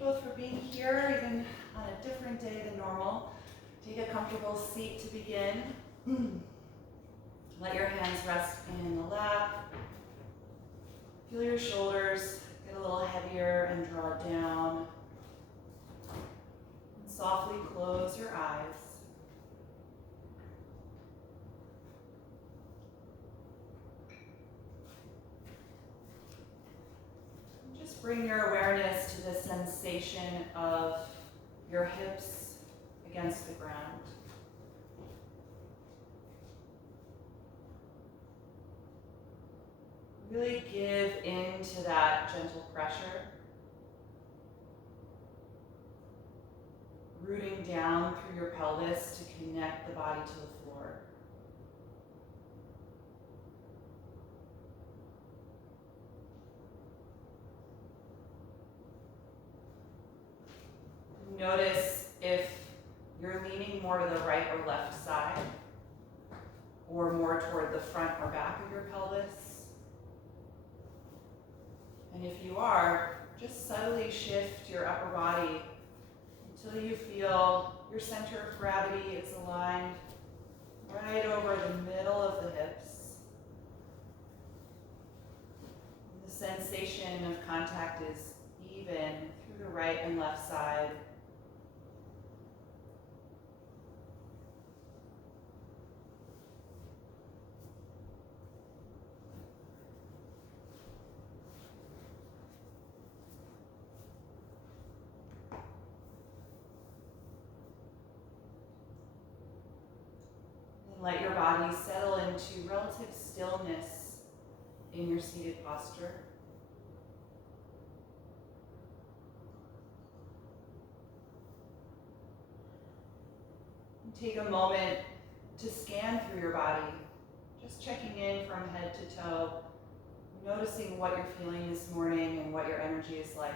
both for being here, even on a different day than normal. Take a comfortable seat to begin. Let your hands rest in the lap. Feel your shoulders get a little heavier and draw down. And softly close your eyes. Just bring your awareness to the sensation of your hips against the ground. Really give into that gentle pressure, rooting down through your pelvis to connect the body to the floor. Notice if you're leaning more to the right or left side, or more toward the front or back of your pelvis. And if you are, just subtly shift your upper body until you feel your center of gravity is aligned right over the middle of the hips. And the sensation of contact is even through the right and left side. Let your body settle into relative stillness in your seated posture. And take a moment to scan through your body, just checking in from head to toe, noticing what you're feeling this morning and what your energy is like.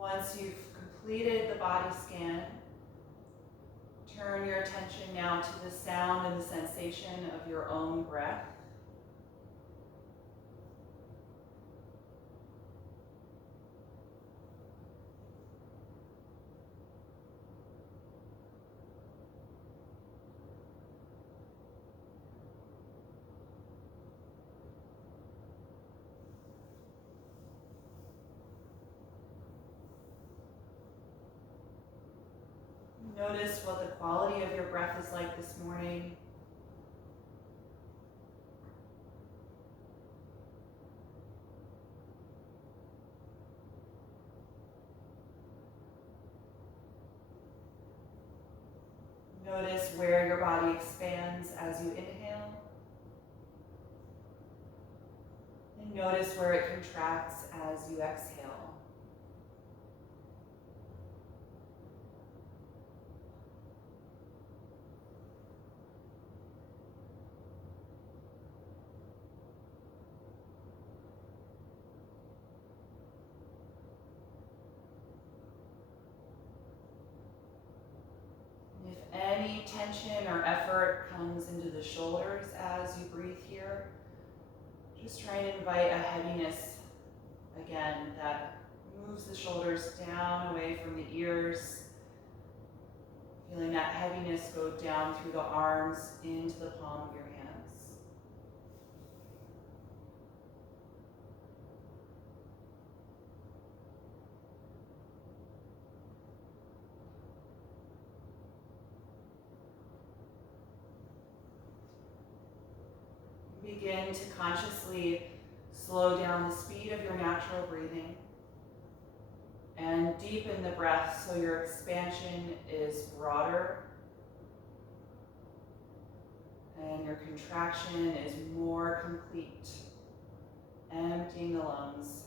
Once you've completed the body scan, turn your attention now to the sound and the sensation of your own breath. Notice what the quality of your breath is like this morning. Notice where your body expands as you inhale. And notice where it contracts as you exhale. Any tension or effort comes into the shoulders as you breathe here, just try and invite a heaviness again that moves the shoulders down away from the ears, feeling that heaviness go down through the arms into the palm of your hands. Begin to consciously slow down the speed of your natural breathing And deepen the breath so your expansion is broader and your contraction is more complete, emptying the lungs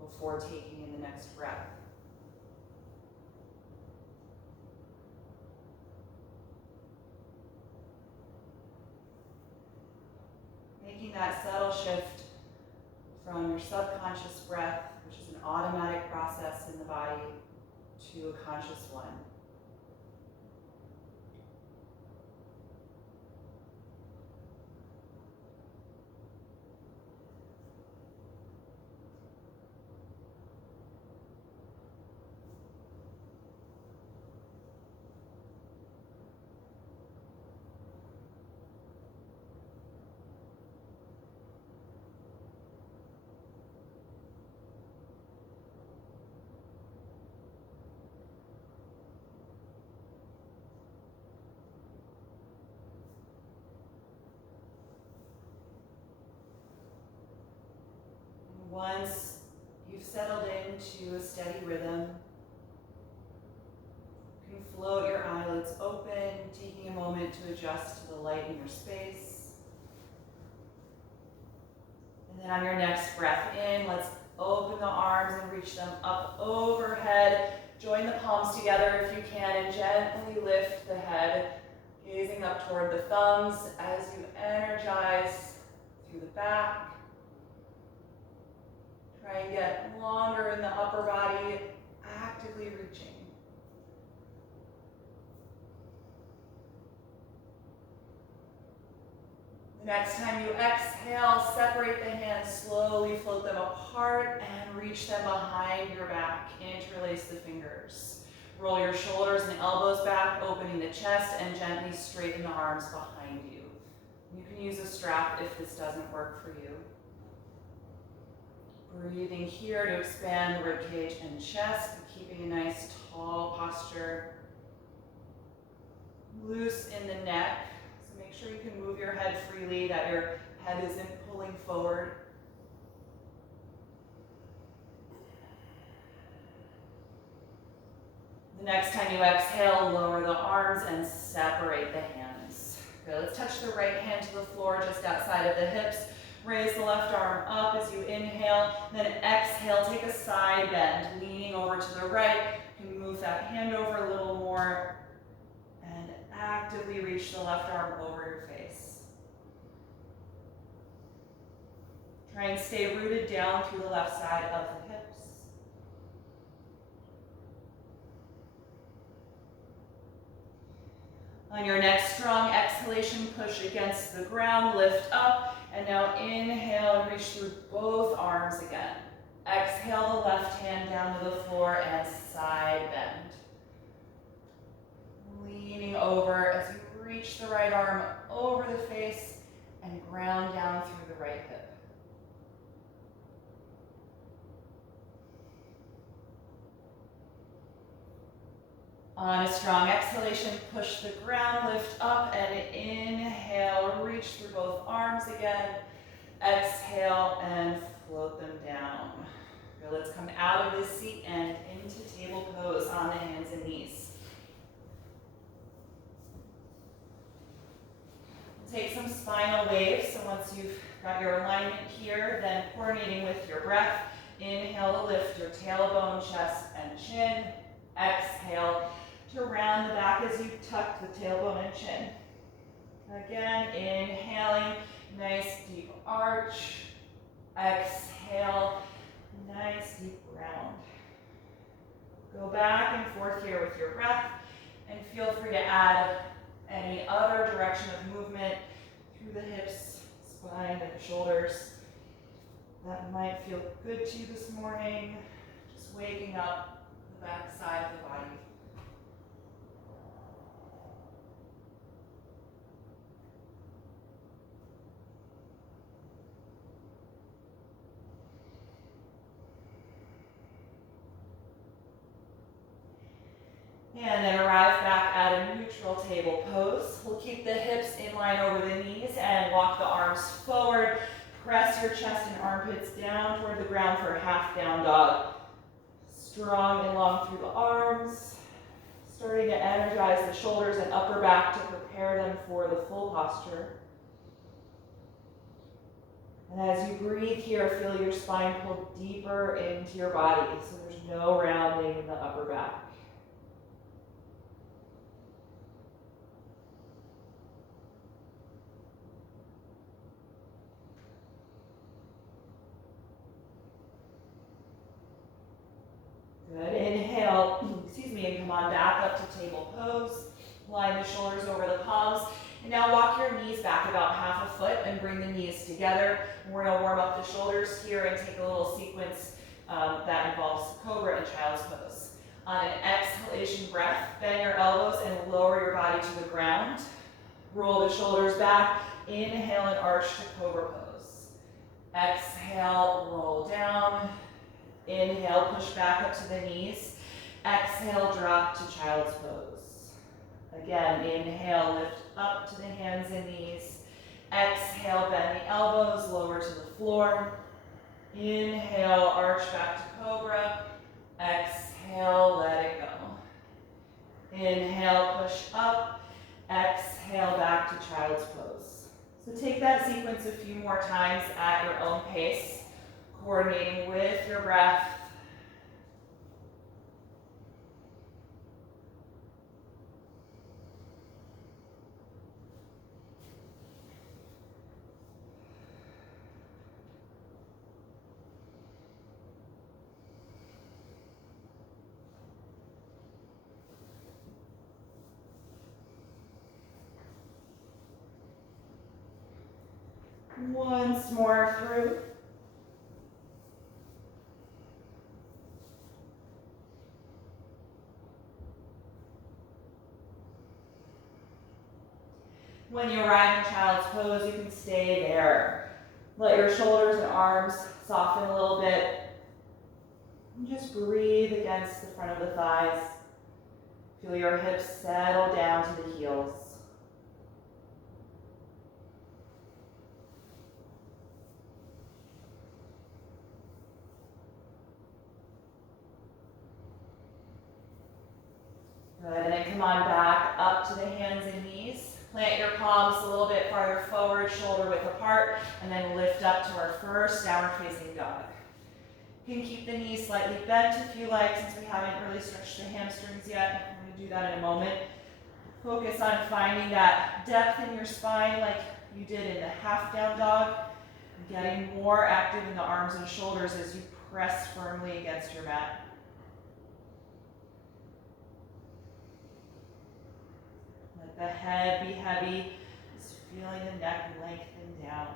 before taking in the next breath. Making that subtle shift from your subconscious breath, which is an automatic process in the body, to a conscious one. Once you've settled into a steady rhythm, you can float your eyelids open, taking a moment to adjust to the light in your space. And then on your next breath in, let's open the arms and reach them up overhead. Join the palms together if you can and gently lift the head, gazing up toward the thumbs as you energize through the back. Try and get longer in the upper body, actively reaching. The next time you exhale, separate the hands, slowly float them apart and reach them behind your back. Interlace the fingers. Roll your shoulders and elbows back, opening the chest, and gently straighten the arms behind you. You can use a strap if this doesn't work for you. Breathing here to expand the ribcage and chest, keeping a nice tall posture. Loose in the neck, so make sure you can move your head freely, that your head isn't pulling forward. The next time you exhale, lower the arms and separate the hands. Good, let's touch the right hand to the floor just outside of the hips. Raise the left arm up as you inhale, then exhale, take a side bend, leaning over to the right. You can move that hand over a little more and actively reach the left arm over your face. Try and stay rooted down through the left side of the hips. On your next strong exhalation, push against the ground, lift up, and now inhale and reach through both arms again. Exhale the left hand down to the floor and side bend. Leaning over as you reach the right arm over the face and ground down through the right hip. On a strong exhalation, push the ground, lift up, and inhale, reach through both arms again. Exhale and float them down. Good, let's come out of this seat and into table pose on the hands and knees. Take some spinal waves, so once you've got your alignment here, then coordinating with your breath, inhale to lift your tailbone, chest, and chin. Exhale to round the back as you tuck the tailbone and chin. Again, inhaling, nice deep arch. Exhale, nice deep round. Go back and forth here with your breath, and feel free to add any other direction of movement through the hips, spine, and shoulders that might feel good to you this morning. Just waking up the back side of the body. And then arrive back at a neutral table pose. We'll keep the hips in line over the knees and walk the arms forward. Press your chest and armpits down toward the ground for half down dog. Strong and long through the arms. Starting to energize the shoulders and upper back to prepare them for the full posture. And as you breathe here, feel your spine pull deeper into your body, so there's no rounding in the upper back. Good. Inhale, and come on back up to table pose. Line the shoulders over the palms. And now walk your knees back about half a foot and bring the knees together. And we're going to warm up the shoulders here and take a little sequence that involves Cobra and Child's Pose. On an exhalation breath, bend your elbows and lower your body to the ground. Roll the shoulders back. Inhale and arch to Cobra Pose. Exhale, roll down. Inhale, push back up to the knees. Exhale, drop to Child's Pose. Again, inhale, lift up to the hands and knees. Exhale, bend the elbows, lower to the floor. Inhale, arch back to Cobra. Exhale, let it go. Inhale, push up. Exhale, back to Child's Pose. So take that sequence a few more times at your own pace, coordinating with your breath. Once more through. When you arrive in Child's Pose, you can stay there. Let your shoulders and arms soften a little bit. And just breathe against the front of the thighs. Feel your hips settle down to the heels. Good, and then come on back up to the hands and knees. Plant your palms a little bit farther forward, shoulder width apart, and then lift up to our first downward facing dog. You can keep the knees slightly bent if you like, since we haven't really stretched the hamstrings yet. We're going to do that in a moment. Focus on finding that depth in your spine like you did in the half down dog. Getting more active in the arms and shoulders as you press firmly against your mat. Let the head be heavy, just feeling the neck lengthen down.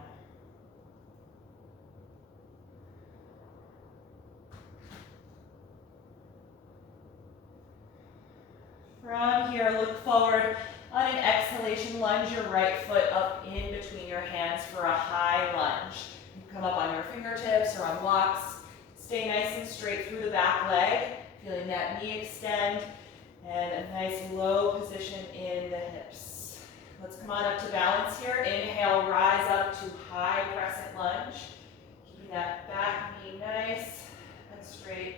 From here, look forward. On an exhalation, lunge your right foot up in between your hands for a high lunge. You come up on your fingertips or on blocks. Stay nice and straight through the back leg, feeling that knee extend, and a nice low position in the hips. Let's come on up to balance here. Inhale, rise up to high crescent lunge. Keeping that back knee nice and straight.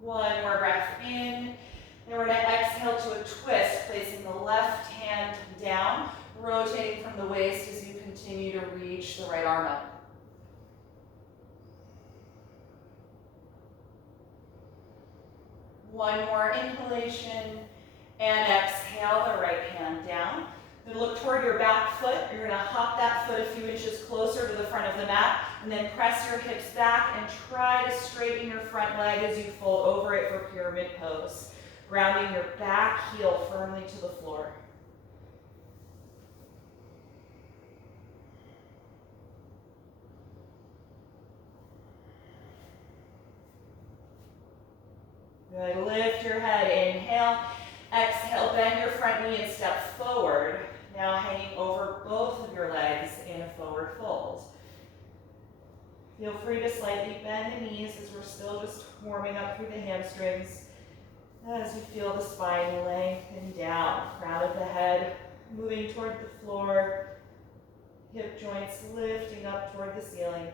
One more breath in. Then we're going to exhale to a twist, placing the left hand down, rotating from the waist as you continue to reach the right arm up. One more inhalation, and exhale the right hand down. Then look toward your back foot. You're going to hop that foot a few inches closer to the front of the mat, and then press your hips back and try to straighten your front leg as you fold over it for pyramid pose. Grounding your back heel firmly to the floor. Good, lift your head, inhale. Exhale, bend your front knee and step forward. Now hanging over both of your legs in a forward fold. Feel free to slightly bend the knees as we're still just warming up through the hamstrings. As you feel the spine lengthen down, crown of the head moving toward the floor, Hip joints lifting up toward the ceiling.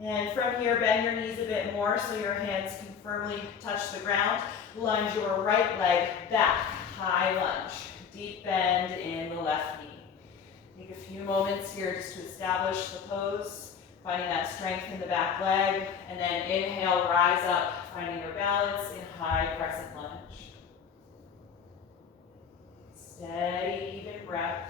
And from here, bend your knees a bit more so your hands can firmly touch the ground. Lunge your right leg back, high lunge. Deep bend in the left knee. Take a few moments here just to establish the pose, finding that strength in the back leg, and then inhale, rise up, finding your balance in high crescent lunge. Steady, even breath.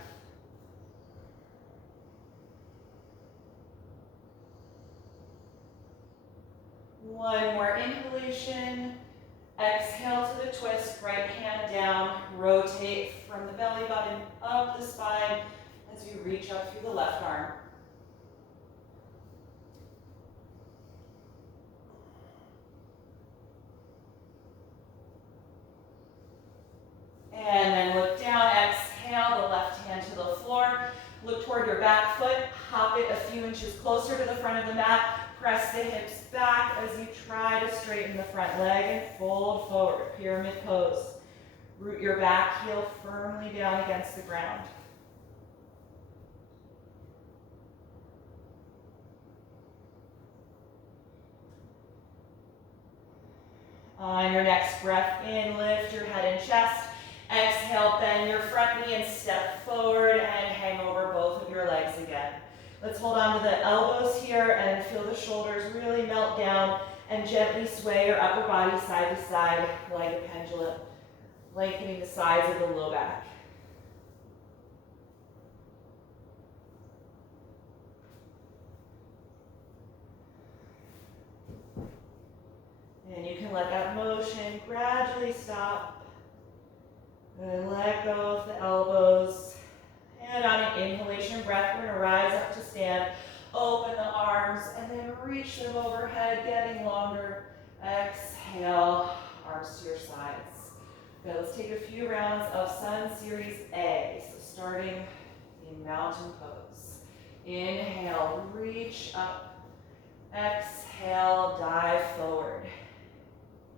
One more inhalation. Exhale to the twist, right hand down. Rotate from the belly button up the spine as you reach up through the left arm. And then look down, exhale, the left hand to the floor. Look toward your back foot, hop it a few inches closer to the front of the mat. Press the hips back as you try to straighten the front leg and fold forward, pyramid pose. Root your back heel firmly down against the ground. On your next breath in, lift your head and chest. Exhale, bend your front knee and step forward and hang over both of your legs again. Let's hold on to the elbows here and feel the shoulders really melt down and gently sway your upper body side to side like a pendulum, lengthening the sides of the low back. And you can let that motion gradually stop. And let go of the elbows. And on an inhalation breath, we're going to rise up to stand. Open the arms and then reach them overhead, getting longer. Exhale, arms to your sides. Okay, let's take a few rounds of Sun Series A. So starting in mountain pose. Inhale, reach up. Exhale, dive forward.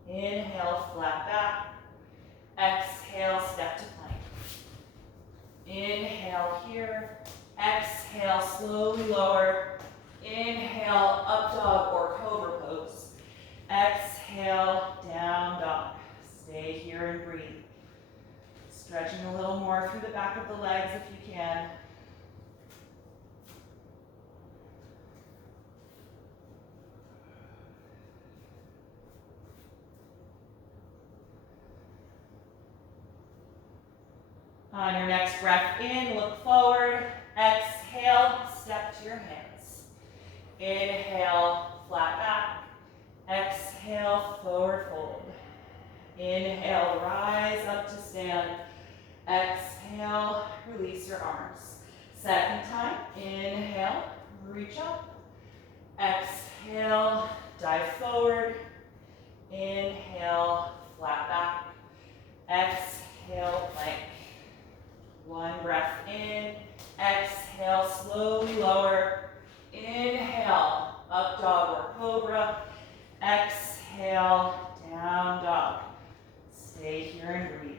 Inhale, flat back. Exhale, step to plank. Inhale here. Exhale, slowly lower. Inhale, up dog or Cobra pose. Exhale, down dog. Stay here and breathe. Stretching a little more through the back of the legs if you can. On your next breath in, look forward. Exhale, step to your hands. Inhale, flat back. Exhale, forward fold. Inhale, rise up to stand. Exhale, release your arms. Second time, inhale, reach up. Exhale, dive forward. Inhale, flat back. Exhale, plank. One breath in. Exhale, slowly lower. Inhale, up dog or Cobra. Exhale, down dog. Stay here and breathe.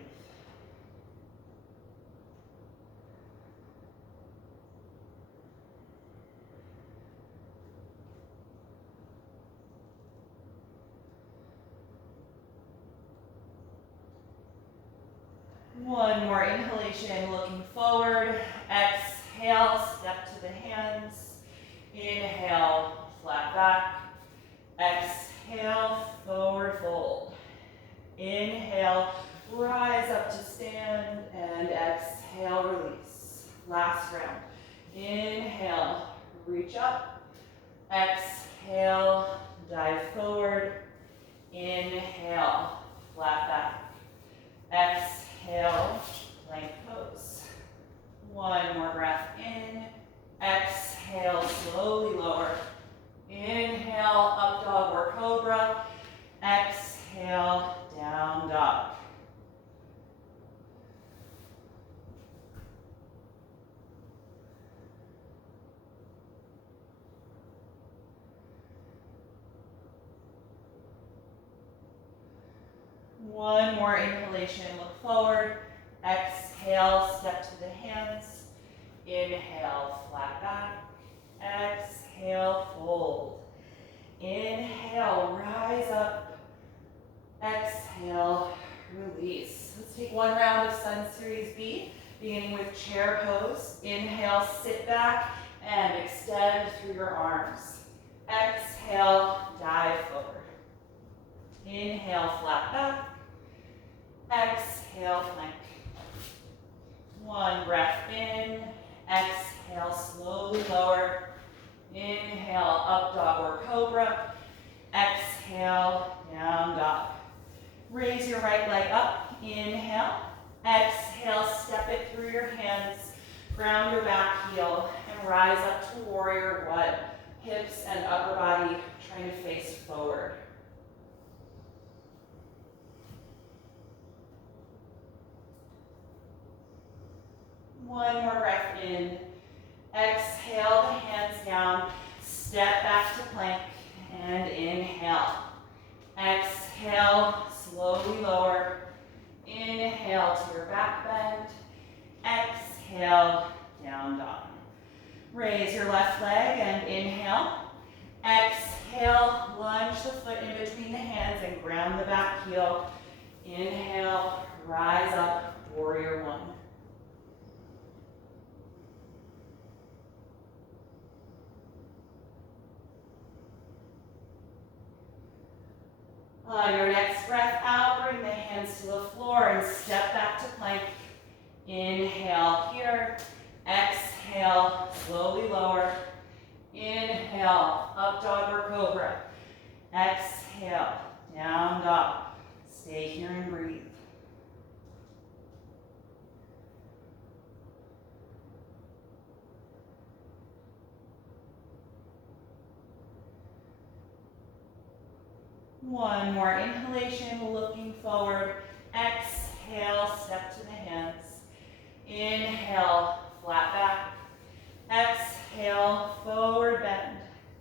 One more inhalation, looking forward. Exhale, step to the hands. Inhale, flat back. Exhale, forward fold. Inhale, rise up to stand, and exhale, release. Last round. Inhale, reach up. Exhale, dive forward. Inhale, flat back. Exhale, plank pose. One more breath in. Exhale, slowly lower. Inhale, up dog or Cobra. Exhale, down dog. One more inhalation, look forward. Exhale, step to the hands. Inhale, flat back. Exhale, fold. Inhale, rise up. Exhale, release. Let's take one round of Sun Series B, beginning with chair pose. Inhale, sit back and extend through your arms. Exhale, dive forward. Inhale, flat back. Exhale, plank. One breath in. Exhale, slowly lower. Inhale, up dog or cobra. Exhale, down dog. Raise your right leg up. Inhale. Exhale, step it through your hands. Ground your back heel and rise up to warrior one. Hips and upper body trying to face forward. One more breath in. Exhale, the hands down. Step back to plank and inhale. Exhale, slowly lower. Inhale to your back bend. Exhale, down dog. Raise your left leg and inhale. Exhale, lunge the foot in between the hands and ground the back heel. Inhale, rise up, warrior one. On your next breath out, bring the hands to the floor and step back to plank. Inhale here. Exhale, slowly lower. Inhale, up dog or cobra. Exhale, down dog. Stay here and breathe. One more inhalation, looking forward. Exhale, step to the hands. Inhale, flat back. Exhale, forward bend.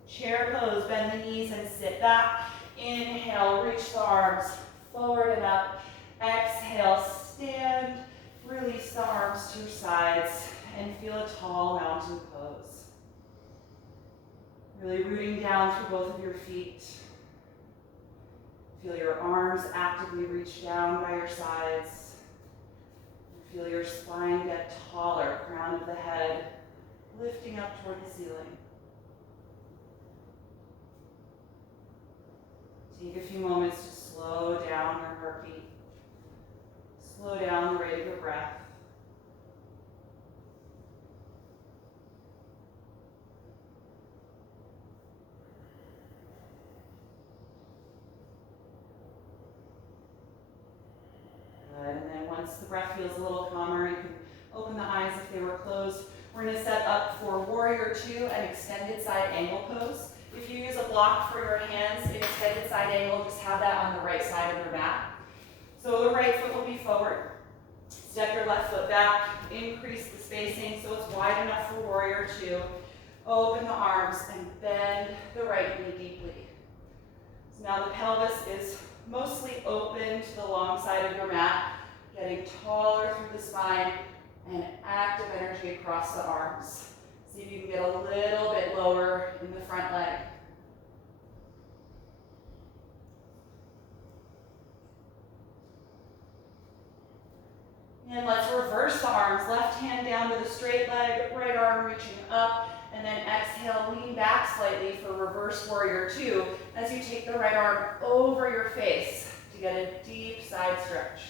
Chair pose, bend the knees and sit back. Inhale, reach the arms forward and up. Exhale, stand. Release the arms to your sides and feel a tall mountain pose. Really rooting down through both of your feet. Feel your arms actively reach down by your sides. Feel your spine get taller, crown of the head, lifting up toward the ceiling. Take a few moments to slow down your heartbeat. Slow down the rate of your breath. And then once the breath feels a little calmer, you can open the eyes if they were closed. We're going to set up for warrior two, an extended side angle pose. If you use a block for your hands in extended side angle, just have that on the right side of your mat. So the right foot will be forward. Step your left foot back, increase the spacing so it's wide enough for warrior two. Open the arms and bend the right knee deeply. So now the pelvis is mostly open to the long side of your mat, getting taller through the spine and active energy across the arms. See if you can get a little bit lower in the front leg. And let's reverse the arms. Left hand down to the straight leg, right arm reaching up, and then exhale, lean back slightly for reverse warrior two as you take the right arm over your face to get a deep side stretch.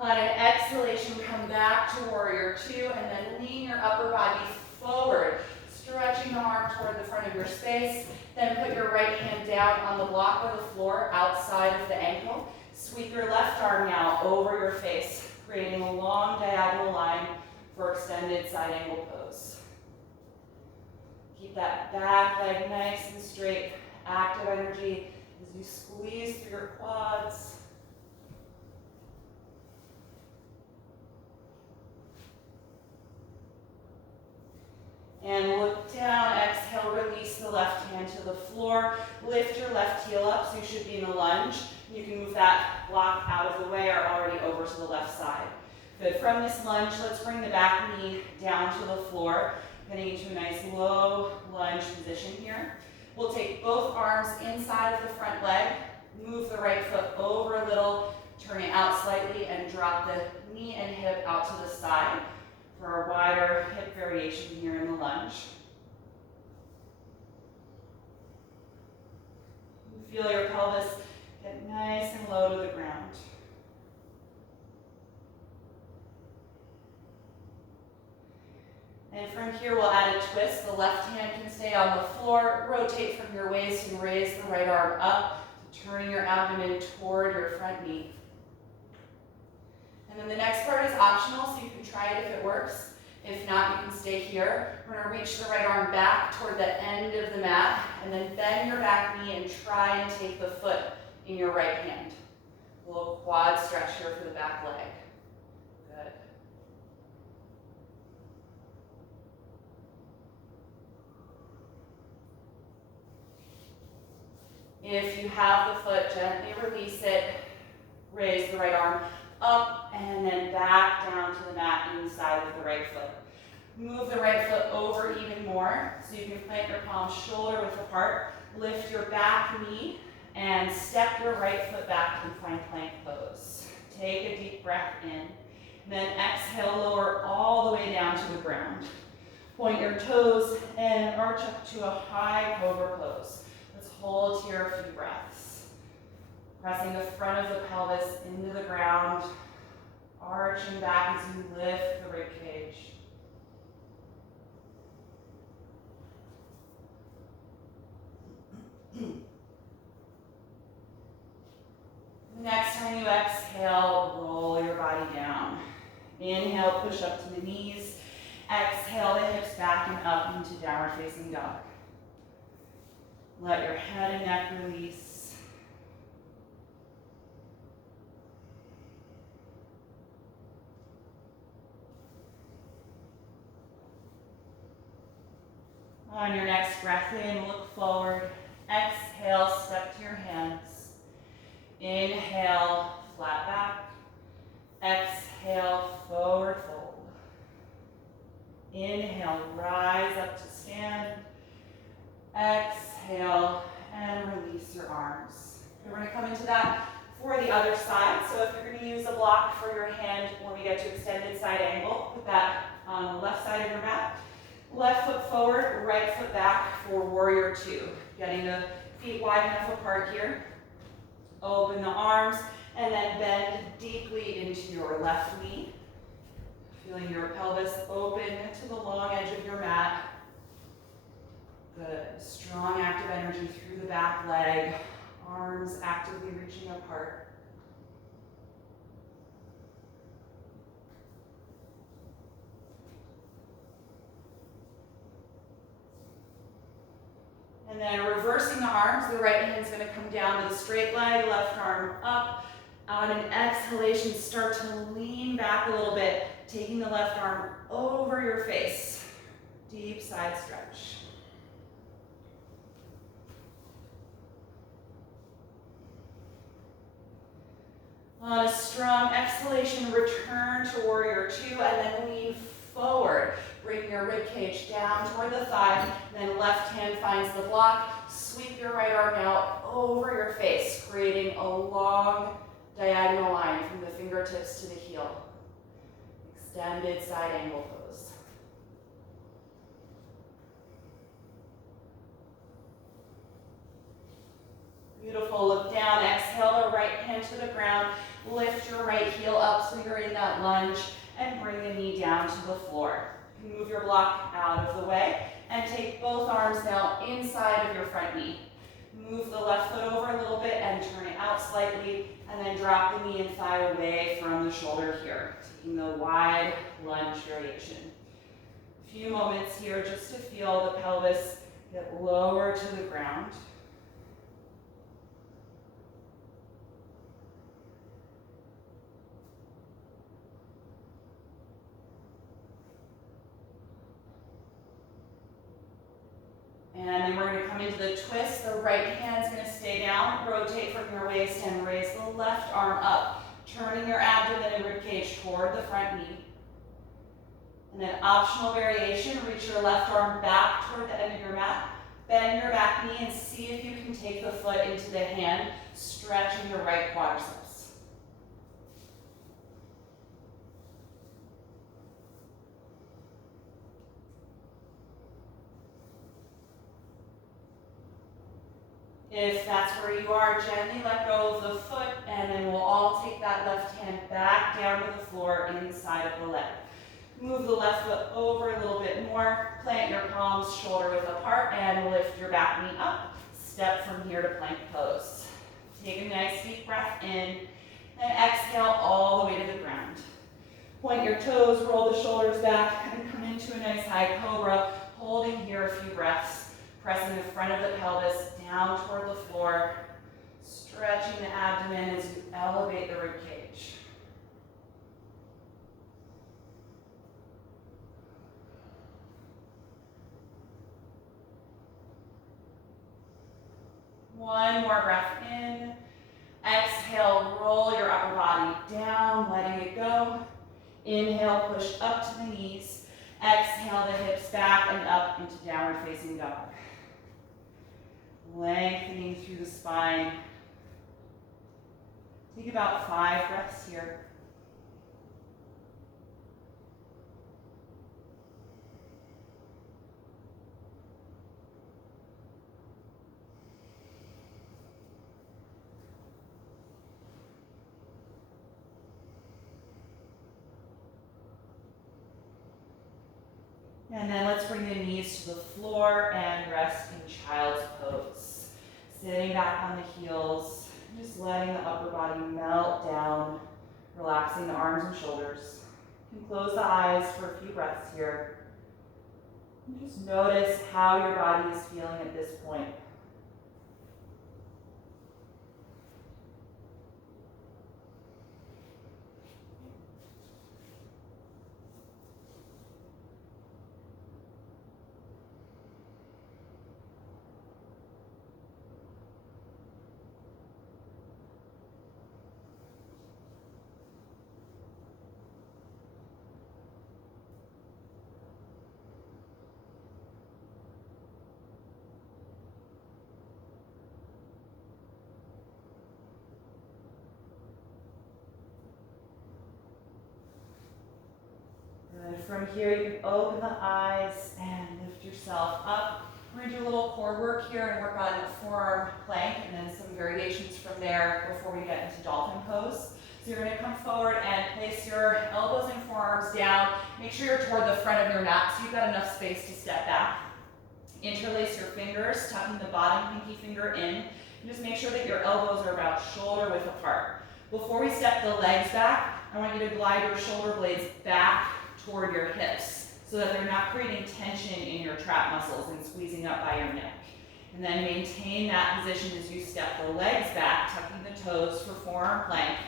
On an exhalation, come back to warrior two and then lean your upper body forward, stretching the arm toward the front of your space. Then put your right hand down on the block or the floor outside of the ankle. Sweep your left arm now over your face, creating a long diagonal line for extended side angle pose. Keep that back leg nice and straight, active energy as you squeeze through your quads. And look down, exhale, release the left hand to the floor. Lift your left heel up, so you should be in a lunge. You can move that block out of the way or already over to the left side. Good, from this lunge, let's bring the back knee down to the floor, getting into a nice low lunge position here. We'll take both arms inside of the front leg, move the right foot over a little, turn it out slightly, and drop the knee and hip out to the side for a wider hip variation here in the lunge. Feel your pelvis get nice and low to the ground. And from here, we'll add a twist. The left hand can stay on the floor. Rotate from your waist and raise the right arm up, turning your abdomen toward your front knee. And then the next part is optional, so you can try it if it works. If not, you can stay here. We're going to reach the right arm back toward the end of the mat, and then bend your back knee and try and take the foot in your right hand. A little quad stretch here for the back leg. Good. If you have the foot, gently release it. Raise the right arm up and then back down to the mat inside of the right foot. Move the right foot over even more so you can plant your palms shoulder width apart. Lift your back knee and step your right foot back and find plank pose. Take a deep breath in. Then exhale, lower all the way down to the ground. Point your toes and arch up to a high Cobra pose. Let's hold here a few breaths. Pressing the front of the pelvis into the ground, arching back as you lift the rib cage. Next time you exhale, roll your body down. Inhale, push up to the knees. Exhale, the hips back and up into downward facing dog. Let your head and neck release. On your next breath in, look forward. Exhale, step to your hands. Inhale, flat back. Exhale, forward fold. Inhale, rise up to stand. Exhale, and release your arms. We're going to come into that for the other side. So if you're going to use a block for your hand when we get to extended side angle, put that on the left side of your mat. Left foot forward, right foot back for warrior two. Getting the feet wide enough apart here. Open the arms and then bend deeply into your left knee. Feeling your pelvis open to the long edge of your mat. Good. Strong active energy through the back leg. Arms actively reaching apart. And then reversing the arms, the right hand's going to come down to the straight leg, left arm up. On an exhalation, start to lean back a little bit, taking the left arm over your face. Deep side stretch. On a strong exhalation, return to warrior two and then lean forward. Bring your rib cage down toward the thigh, then left hand finds the block. Sweep your right arm out over your face, creating a long diagonal line from the fingertips to the heel. Extended side angle pose. Beautiful, look down, exhale the right hand to the ground. Lift your right heel up so you're in that lunge and bring the knee down to the floor. You can move your block out of the way and take both arms now inside of your front knee. Move the left foot over a little bit and turn it out slightly, and then drop the knee and thigh away from the shoulder here, taking the wide lunge variation. A few moments here just to feel the pelvis get lower to the ground. And then we're going to come into the twist. The right hand's going to stay down. Rotate from your waist and raise the left arm up, turning your abdomen and ribcage toward the front knee. And then optional variation, reach your left arm back toward the end of your mat. Bend your back knee and see if you can take the foot into the hand, stretching your right quadriceps. If that's where you are, gently let go of the foot, and then we'll all take that left hand back down to the floor inside of the leg. Move the left foot over a little bit more, plant your palms shoulder width apart, and lift your back knee up. Step from here to plank pose. Take a nice deep breath in, and exhale all the way to the ground. Point your toes, roll the shoulders back, and come into a nice high cobra, holding here a few breaths, pressing the front of the pelvis down toward the floor, stretching the abdomen as you elevate the ribcage. One more breath in. Exhale, roll your upper body down, letting it go. Inhale, push up to the knees. Exhale the hips back and up into downward facing dog. Lengthening through the spine. Take about 5 breaths here. And then let's bring the knees to the floor and rest in child's pose. Sitting back on the heels, just letting the upper body melt down, relaxing the arms and shoulders. You can close the eyes for a few breaths here. And just notice how your body is feeling at this point. From here, you can open the eyes and lift yourself up. We're going to do a little core work here and work on forearm plank and then some variations from there before we get into dolphin pose. So you're going to come forward and place your elbows and forearms down. Make sure you're toward the front of your mat so you've got enough space to step back. Interlace your fingers, tucking the bottom pinky finger in. And just make sure that your elbows are about shoulder width apart. Before we step the legs back, I want you to glide your shoulder blades back toward your hips so that they're not creating tension in your trap muscles and squeezing up by your neck. And then maintain that position as you step the legs back, tucking the toes for forearm plank.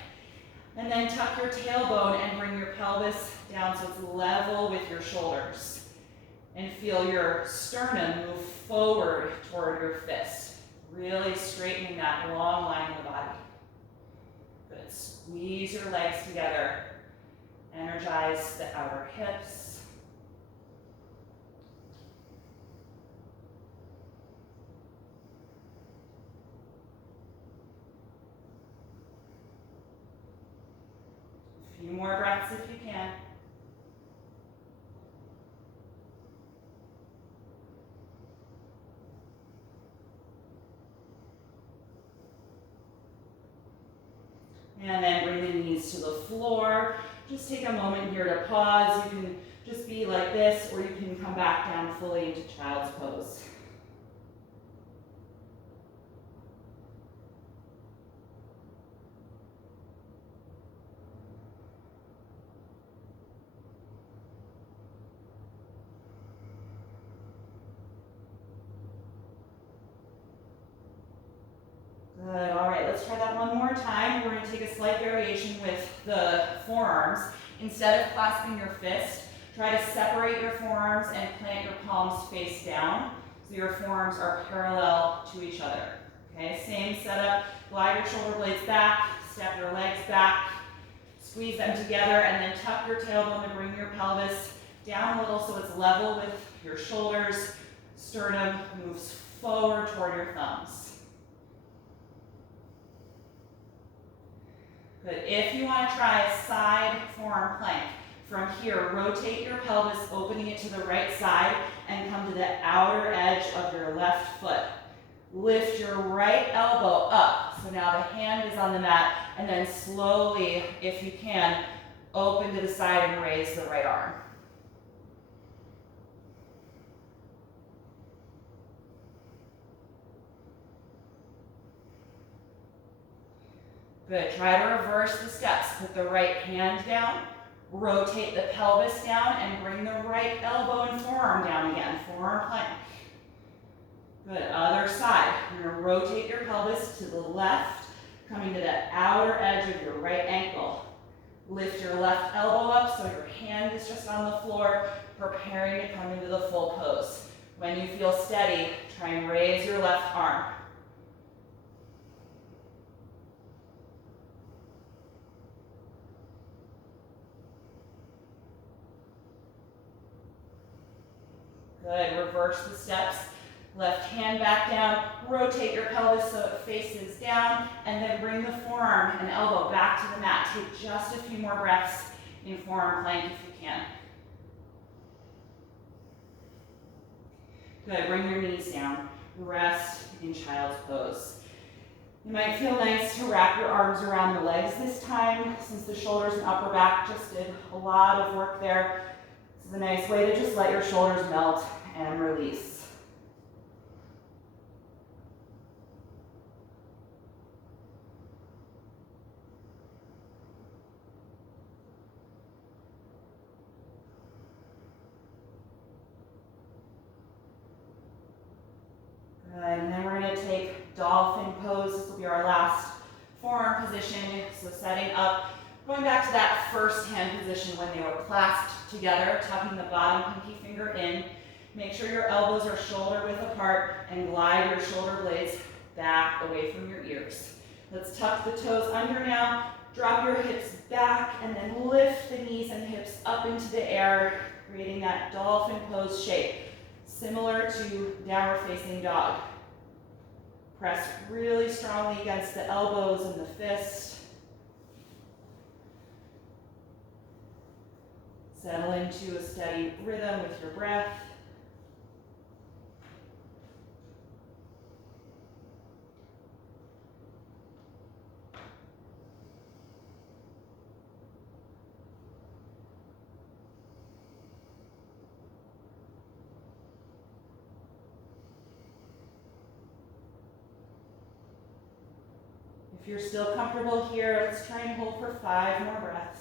And then tuck your tailbone and bring your pelvis down so it's level with your shoulders. And feel your sternum move forward toward your fist, really straightening that long line of the body. Good. Squeeze your legs together. Energize the outer hips. A few more breaths if you can. And then bring the knees to the floor. Just take a moment here to pause. You can just be like this, or you can come back down fully into child's pose. Good, all right, let's try that one more time. We're going to take a slight variation with the forearms. Instead of clasping your fist, try to separate your forearms and plant your palms face down so your forearms are parallel to each other. Okay, same setup. Glide your shoulder blades back, step your legs back, squeeze them together, and then tuck your tailbone to bring your pelvis down a little so it's level with your shoulders. Sternum moves forward toward your thumbs. Good. If you want to try a side forearm plank, from here, rotate your pelvis, opening it to the right side, and come to the outer edge of your left foot. Lift your right elbow up. So now the hand is on the mat, and then slowly, if you can, open to the side and raise the right arm. Good. Try to reverse the steps. Put the right hand down, rotate the pelvis down, and bring the right elbow and forearm down again. Forearm plank. Good. Other side. You're going to rotate your pelvis to the left, coming to the outer edge of your right ankle. Lift your left elbow up so your hand is just on the floor, preparing to come into the full pose. When you feel steady, try and raise your left arm. Good. Reverse the steps. Left hand back down. Rotate your pelvis so it faces down. And then bring the forearm and elbow back to the mat. Take just a few more breaths in forearm plank if you can. Good. Bring your knees down. Rest in child's pose. It might feel nice to wrap your arms around the legs this time, since the shoulders and upper back just did a lot of work there. This is a nice way to just let your shoulders melt and release. Good, and then we're going to take Dolphin Pose. This will be our last forearm position. So setting up, going back to that first hand position when they were clasped together, tucking the bottom pinky finger in. Make sure your elbows are shoulder width apart and glide your shoulder blades back away from your ears. Let's tuck the toes under now. Drop your hips back and then lift the knees and hips up into the air, creating that dolphin pose shape, similar to downward facing dog. Press really strongly against the elbows and the fist. Settle into a steady rhythm with your breath. If you're still comfortable here, let's try and hold for 5 more breaths.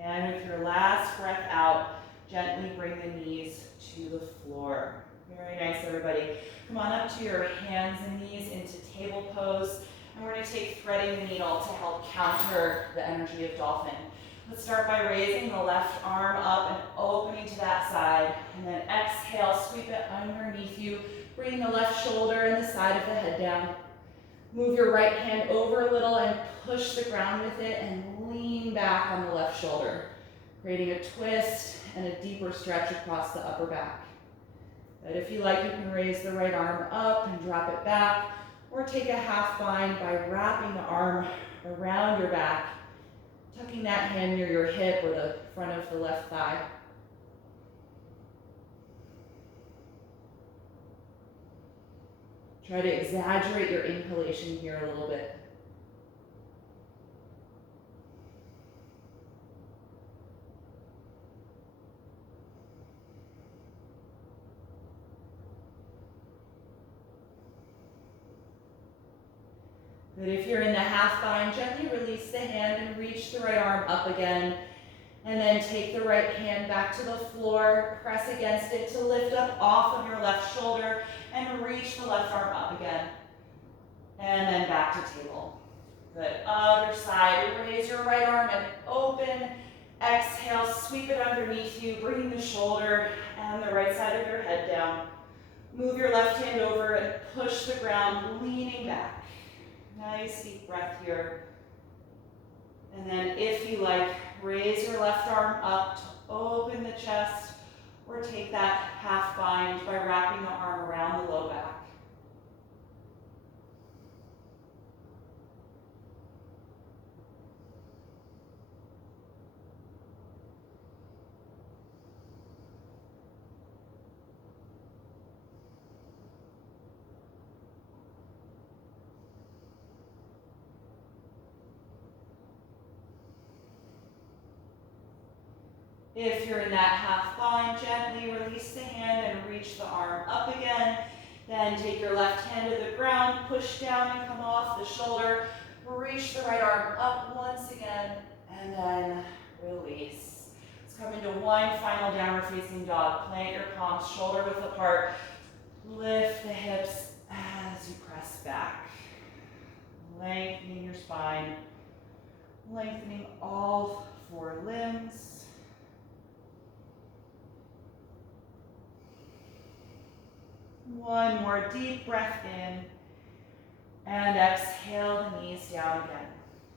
And with your last breath out, gently bring the knees to the floor. Very nice, everybody. Come on up to your hands and knees into table pose. And we're going to take threading the needle to help counter the energy of dolphin. Let's start by raising the left arm up and opening to that side. And then exhale, sweep it underneath you. Bring the left shoulder and the side of the head down. Move your right hand over a little and push the ground with it and lean back on the left shoulder, creating a twist and a deeper stretch across the upper back. But if you like, you can raise the right arm up and drop it back, or take a half bind by wrapping the arm around your back, tucking that hand near your hip or the front of the left thigh. Try to exaggerate your inhalation here a little bit. But if you're in the half bind, gently release the hand and reach the right arm up again. And then take the right hand back to the floor, press against it to lift up off of your left shoulder and reach the left arm up again. And then back to table. Good, other side, raise your right arm and open. Exhale, sweep it underneath you, bring the shoulder and the right side of your head down. Move your left hand over and push the ground, leaning back. Nice deep breath here. And then if you like, raise your left arm up to open the chest, or take that half bind by wrapping the arm around the low back. If you're in that half bind, gently release the hand and reach the arm up again. Then take your left hand to the ground, push down and come off the shoulder. Reach the right arm up once again, and then release. Let's come into one final downward facing dog. Plant your palms shoulder width apart. Lift the hips as you press back. Lengthening your spine. Lengthening all four limbs. One more deep breath in, and exhale the knees down again.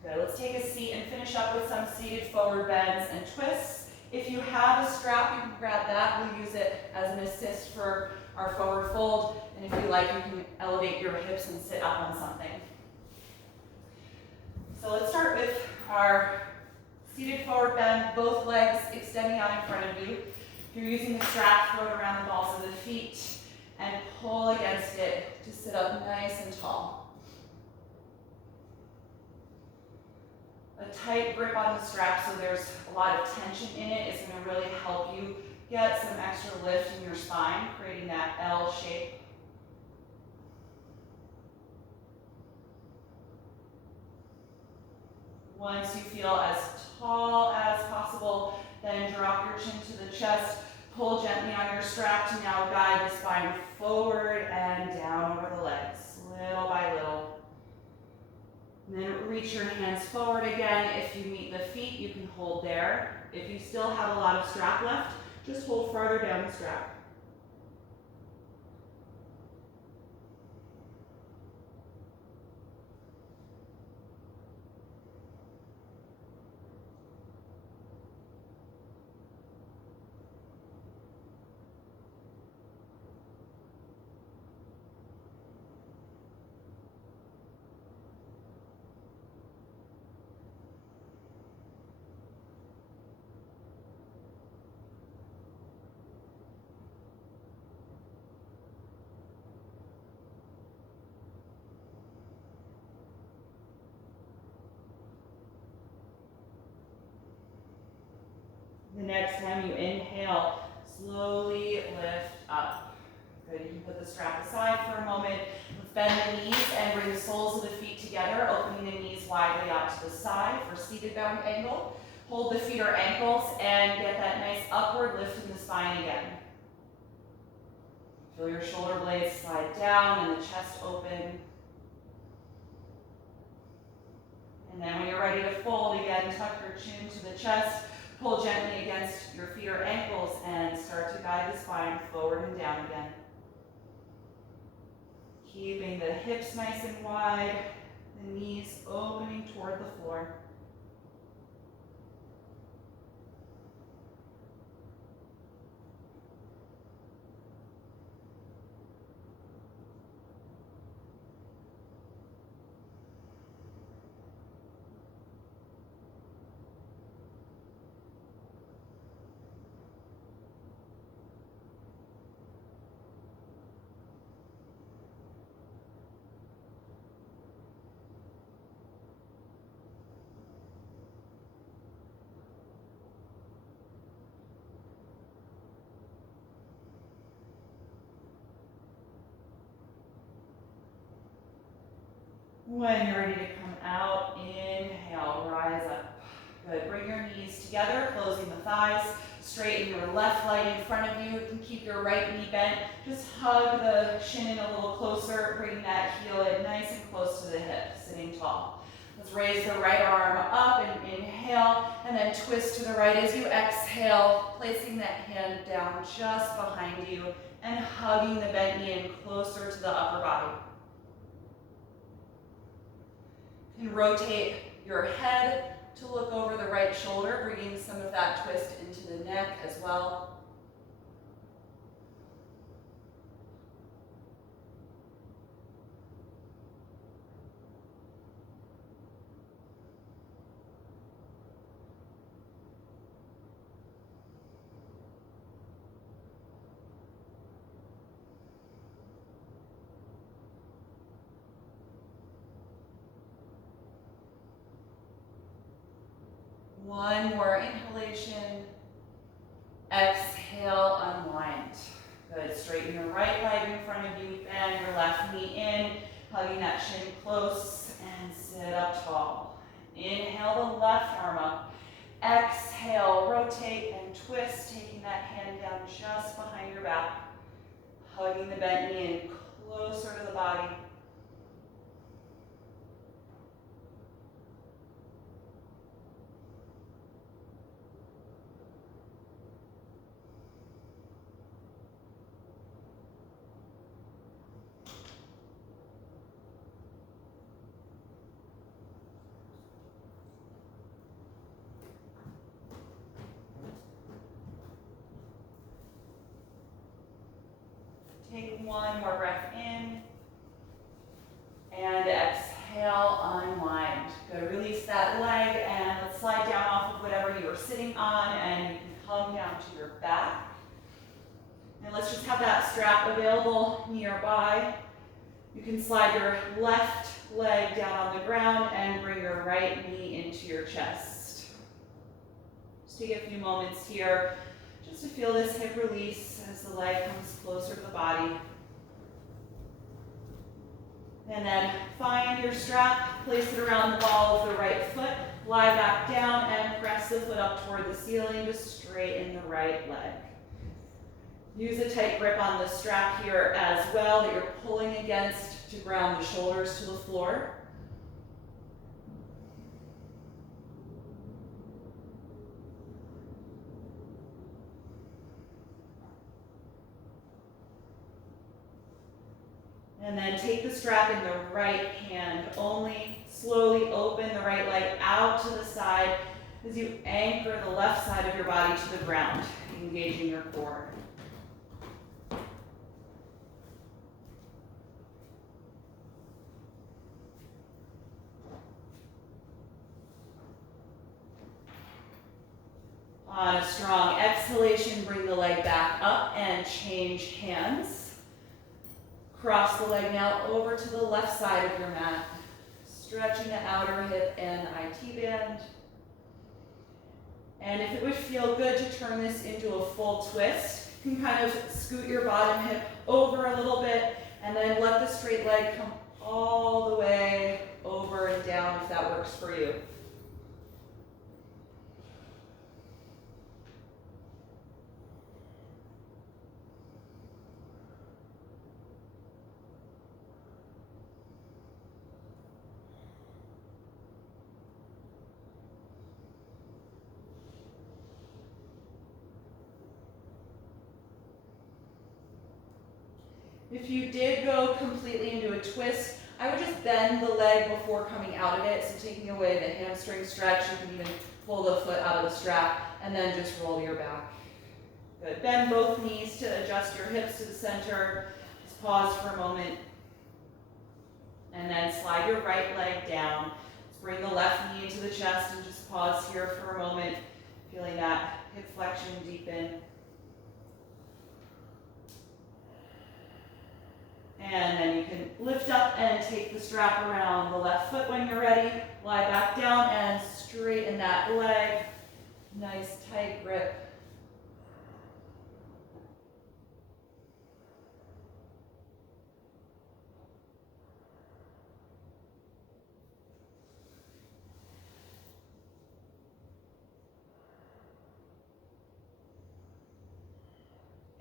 Good, let's take a seat and finish up with some seated forward bends and twists. If you have a strap, you can grab that. We'll use it as an assist for our forward fold. And if you like, you can elevate your hips and sit up on something. So let's start with our seated forward bend, both legs extending out in front of you. If you're using the strap, throw it around the balls of the feet and pull against it to sit up nice and tall. A tight grip on the strap so there's a lot of tension in it is going to really help you get some extra lift in your spine, creating that L shape. Once you feel as tall as possible, then drop your chin to the chest. Pull gently on your strap to now guide the spine forward and down over the legs, little by little. And then reach your hands forward again. If you meet the feet, you can hold there. If you still have a lot of strap left, just hold farther down the strap. The next time you inhale, slowly lift up. Good, you can put the strap aside for a moment. Bend the knees and bring the soles of the feet together, opening the knees widely out to the side for seated bound angle. Hold the feet or ankles and get that nice upward lift in the spine again. Feel your shoulder blades slide down and the chest open. And then when you're ready to fold again, tuck your chin to the chest. Pull gently against your feet or ankles and start to guide the spine forward and down again. Keeping the hips nice and wide, the knees opening toward the floor. When you're ready to come out, inhale, rise up. Good, bring your knees knees together, closing the thighs. Straighten your left leg in front of you. You can keep your right knee bent. Just hug the shin in a little closer. Bring that heel in nice and close to the hip, sitting tall. Let's raise the right arm up and inhale, and then twist to the right as you exhale, placing that hand down just behind you and hugging the bent knee in closer to the upper body. You can rotate your head to look over the right shoulder, bringing some of that twist into the neck as well. One more inhalation. Exhale, unwind. Good. Straighten your right leg in front of you. Bend your left knee in, hugging that shin close, and sit up tall. Inhale the left arm up. Exhale, rotate and twist, taking that hand down just behind your back. Hugging the bent knee in closer to the body. Take one more breath in, and exhale, unwind. Good, release that leg, and let's slide down off of whatever you were sitting on, and you can come down to your back. And let's just have that strap available nearby. You can slide your left leg down on the ground and bring your right knee into your chest. Just take a few moments here just to feel this hip release as the leg comes closer to the body. And then find your strap, place it around the ball of the right foot, lie back down and press the foot up toward the ceiling to straighten the right leg. Use a tight grip on the strap here as well that you're pulling against to ground the shoulders to the floor. And then take the strap in the right hand only. Slowly open the right leg out to the side as you anchor the left side of your body to the ground, engaging your core. On a strong exhalation, bring the leg back up and change hands. Cross the leg now over to the left side of your mat, stretching the outer hip and IT band. And if it would feel good to turn this into a full twist, you can kind of scoot your bottom hip over a little bit and then let the straight leg come all the way over and down if that works for you. If you did go completely into a twist, I would just bend the leg before coming out of it. So taking away the hamstring stretch, you can even pull the foot out of the strap and then just roll your back. Good. Bend both knees to adjust your hips to the center. Just pause for a moment. And then slide your right leg down. Let's bring the left knee into the chest and just pause here for a moment, feeling that hip flexion deepen. And then you can lift up and take the strap around the left foot when you're ready. Lie back down and straighten that leg. Nice tight grip.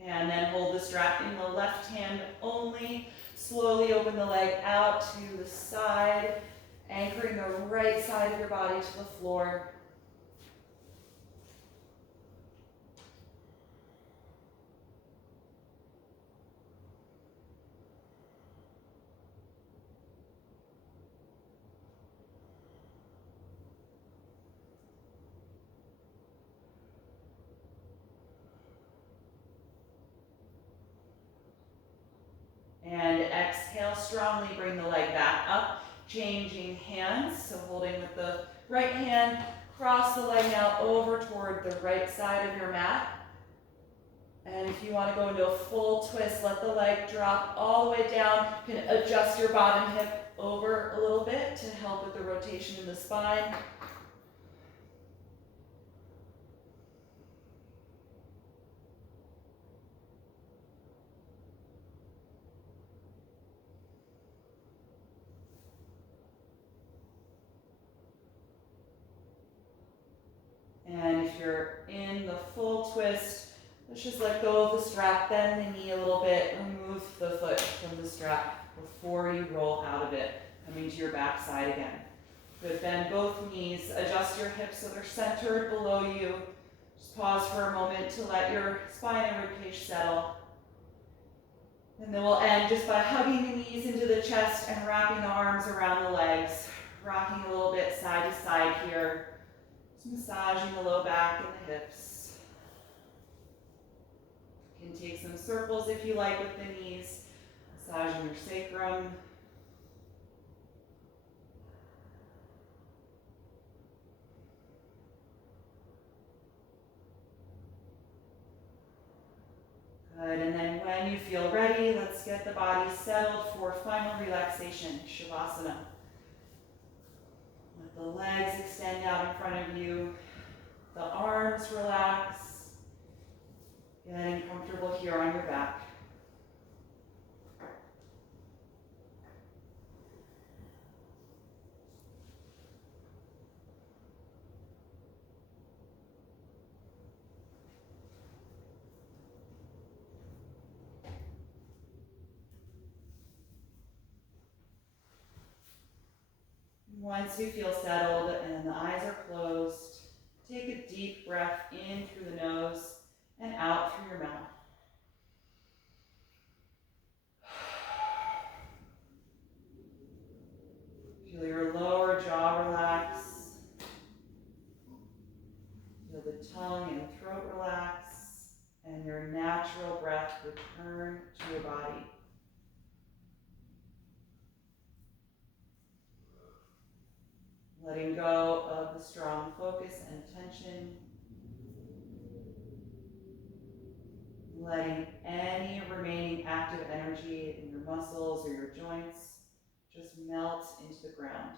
And then hold the strap in the left hand only. Slowly open the leg out to the side, anchoring the right side of your body to the floor. And exhale strongly, bring the leg back up, changing hands. So holding with the right hand, cross the leg now over toward the right side of your mat. And if you want to go into a full twist, let the leg drop all the way down. You can adjust your bottom hip over a little bit to help with the rotation in the spine. And if you're in the full twist, let's just let go of the strap, bend the knee a little bit, remove the foot from the strap before you roll out of it, coming to your back side again. Good, bend both knees, adjust your hips so they're centered below you. Just pause for a moment to let your spine and ribcage settle. And then we'll end just by hugging the knees into the chest and wrapping the arms around the legs, rocking a little bit side to side here. Just massaging the low back and the hips. You can take some circles if you like with the knees, massaging your sacrum. Good, and then when you feel ready, let's get the body settled for final relaxation, Shavasana. Let the legs extend out in front of you, the arms relax, getting comfortable here on your back. Once you feel settled and the eyes are closed, take a deep breath in through the nose and out through your mouth. Feel your lower jaw relax. Feel the tongue and throat relax, and your natural breath return to your body. Letting go of the strong focus and attention. Letting any remaining active energy in your muscles or your joints just melt into the ground.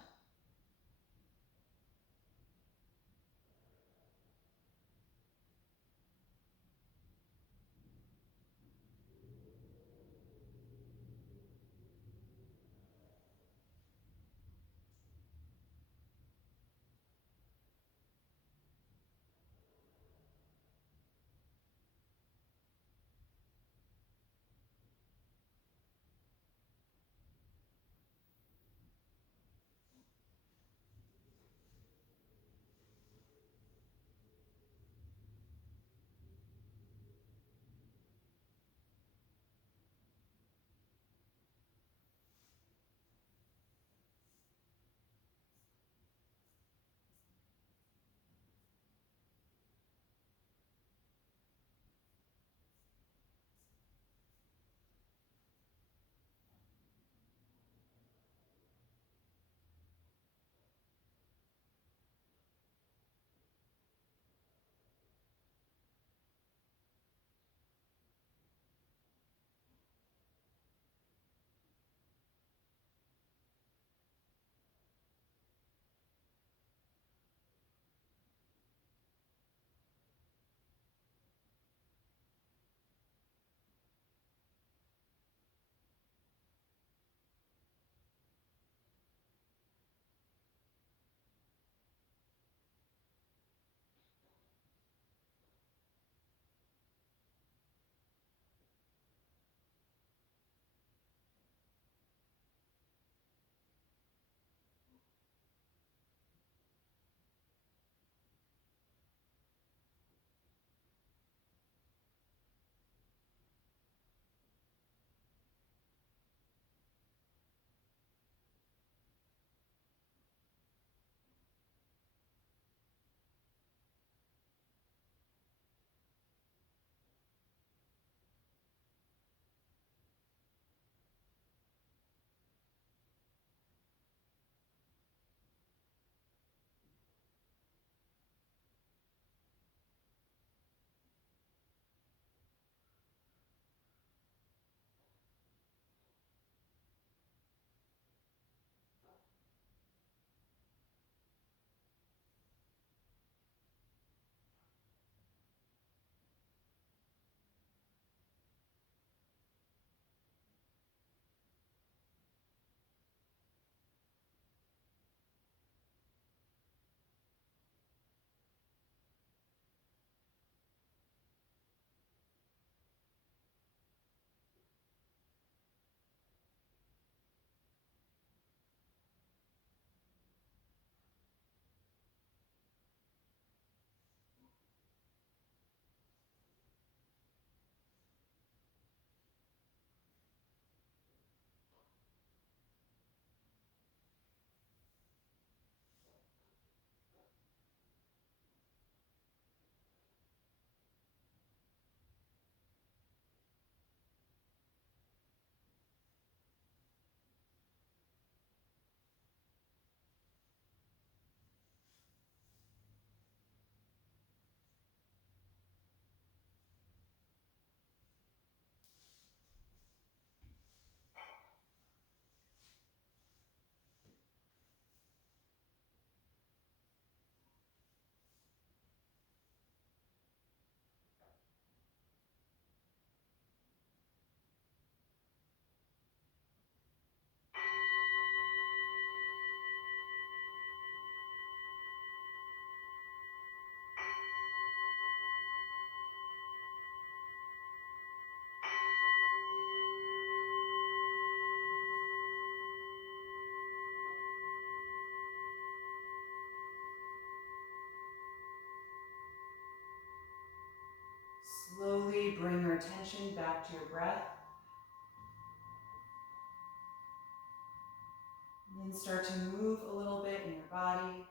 attention back to your breath. And then start to move a little bit in your body.